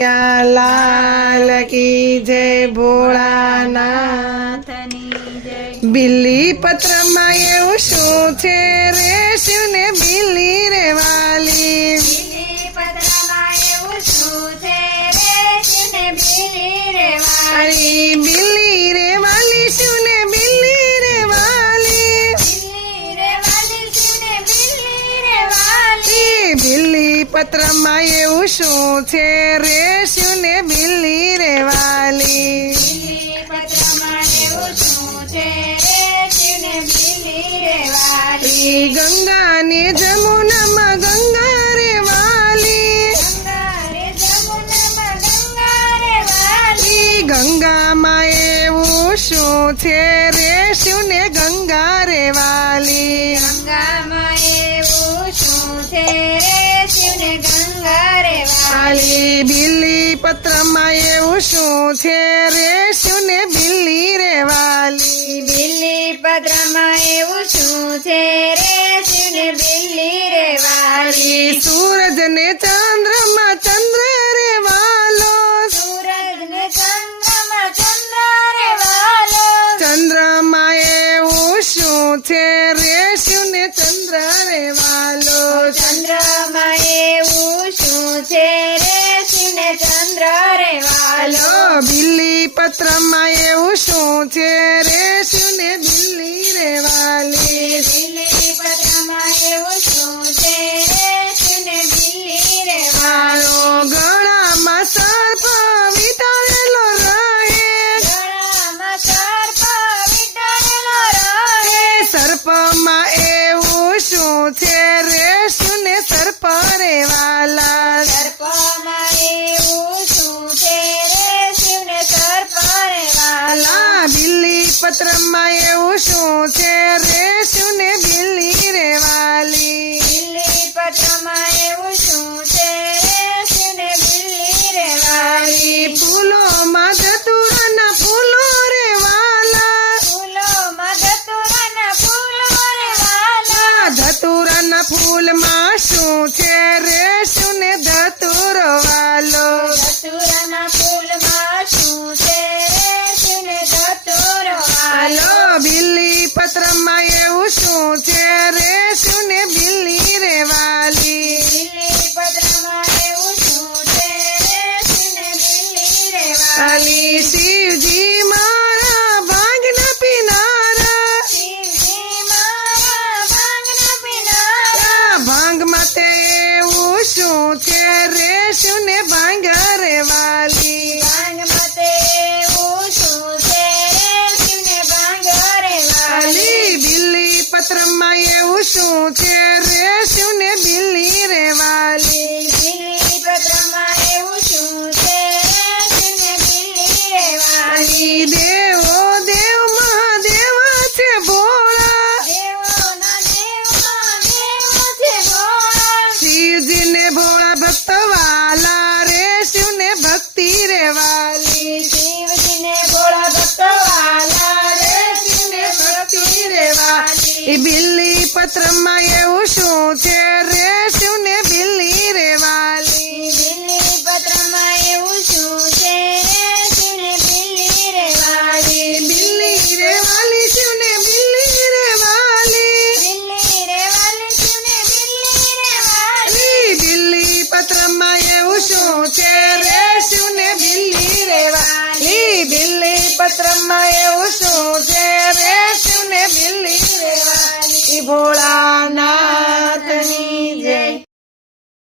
लाल की जय भोळानाथ बिल्ली पत्र में एवं शू छे रे शिव ने बिल्ली रे वाली बिल्ली रे वाली शिव ने बिल्ली रे वाली बिल्ली पत्र में एवं शू छे रे शिव ने बिल्ली रे वाली गंगा ने जमुना में गंगा रे वाली गंगा में एवं शू छे रे शिव ने गंगा रे वाली बिल्ली पत्र में एवं शू छे रे शिव ने बिल्ली रे वाली बिल्ली पत्र में एवं शू छे रे शिव ने बिल्ली रे वाली सूरज ने चंद्रमा चंद्र रे वालो सूरज ने चंद्रमा चंद्र रे वालो चंद्रमा एवं शू छे रे शिव ने चंद्र रे वालो चंद्रमा एवं शू छे रे शिव ने चंद्र रे वालो बिल्ली पत्र में एवं शू छे रे शिव ने बिल्ली रे वाली बिल्ली पत्र में एवं शू छे रे शिव ने बिल्ली रे वालो गळा में सर्प वींटाळेलो रहे गळाમાં સર્પ વીંટાળેલો રહે सर्प में एवं शू छे रे शिव ने सर्प रे वाला સર્પમાં એવું શું છે રે શિવને સર્પ રે વાલા बिल्ली पत्र में एवं शू छे रे शिव ने बिल्ली रे वाली બિલ્લી પત્રમાં એવું શું છે રે શિવને બિલ્લી રે વાલી फूलों में धतूरा फूलो रे वाला ફૂલોમાં ધતુરાના ફૂલો રે વાલા धतूरा फूल में शू छे रे शिव ने धतूर वालो ધતુરાના ફૂલમાં શું છે રે શિવને ધતુર વાલો बिल्ली पत्र में एवं शू छे रे शिव ने बिल्ली रे वाली બિલ્લી પત્રમાં એવું શું છે રે શિવને બિલ્લી રે વાલી शिव जी मारा भांग न पिनारा શિવજી મારા ભાંગના પીનારા भांग मते एवं शू छे रे शिव ने भांग रे वाली ભાંગ મતે એવું શું છે રે શિવને ભાંગ રે વાલી बिल्ली पत्र में एवं शू छे रे शिव ने बिल्ली रे वाली બિલ્લી પત્રમાં એવું શું છે રે શિવને બિલ્લી રે વાલી देवो देव महादेव छे भोला દેવોના દેવ છે ભોળા शिव जी ने भोला भक्त वाला रे शिव ने भक्ति रे वाली શિવજીને ભોળા ભક્તવાલા રે શિવને ભક્તિ રે વાલી बिल्ली पत्र में एवं शू छे रे शिव ने बिल्ली रे वाली બિલ્લી પત્રમાં એવું શું છે રે શિવને બિલ્લી રે વાલી बिल्ली रे वाली शिव ने बिल्ली रे वाली બિલ્લી રે વાલી શિવને બિલ્લી રે વાલી बिल्ली पत्र में एवं शू छे रे शिव ने बिल्ली रे वाली बिल्ली पत्र में एवं शू छे रे शिव ने बिल्ली रे वाली भोला